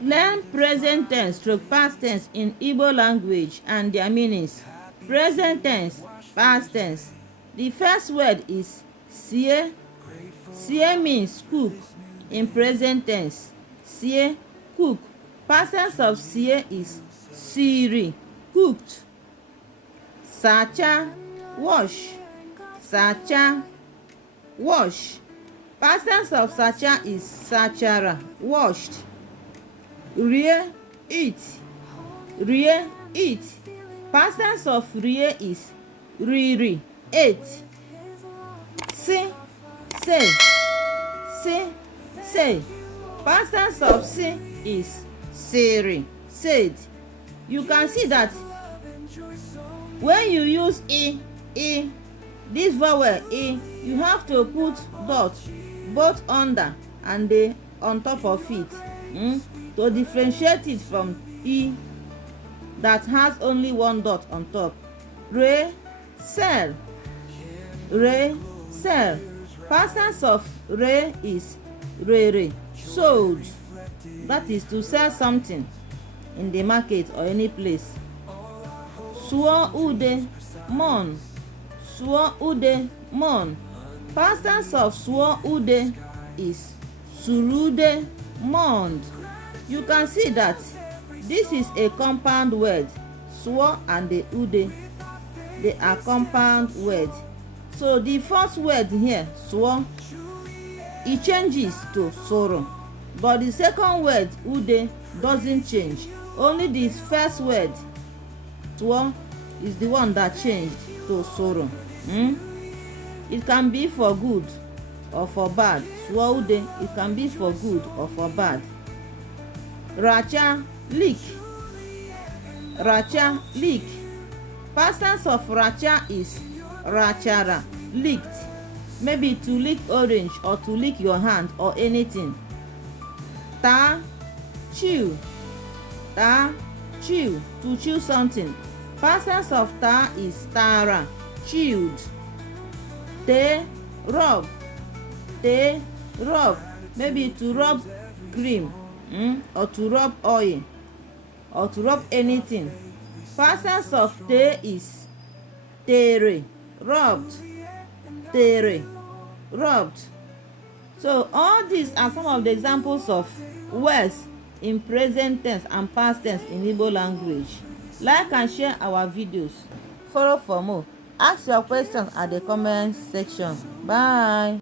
Learn present tense stroke past tense in Igbo language and their meanings. Present tense, past tense. The first word is sie. Sie means cook in present tense. Sie, cook. Past tense of sie is siri, cooked. Sacha, wash. Sacha, wash. Past tense of sacha is sachara, washed. Rie, eat. Rie, eat. Past tense of rie is riri, ate. Si, say. Si, say. Past tense of si is siri, said. You can see that when you use this vowel you have to put dot both under and on top of it to differentiate it from that has only one dot on top. Re, sell. Re, sell. Past tense of re is re, sold. That is to sell something in the market or any place. Suo ude, mourn. Suo ude, mourn. Past tense of suo ude is surude, mourned. You can see that this is a compound word. Suo and the ude, they are compound words. So the first word here, suo, it changes to sorrow. But the second word, ude, doesn't change. Only this first word, suo, is the one that changed to sorrow. It can be for good or for bad. Suo ude, it can be for good or for bad. Racha, leak. Racha, leak. Past tense of racha is rachara, leaked. Maybe to lick orange or to lick your hand or anything. Ta, chew. Ta, chew, to chew something. Past tense of ta is tara, chewed. Te, rub. Te, rub. Maybe to rub cream or to rub oil or to rub anything. Past tense of te is tere, rubbed. Tere, rubbed. So all these are some of the examples of words in present tense and past tense in Igbo language. Like and share our videos. Follow for more. Ask your questions at the comment section. Bye.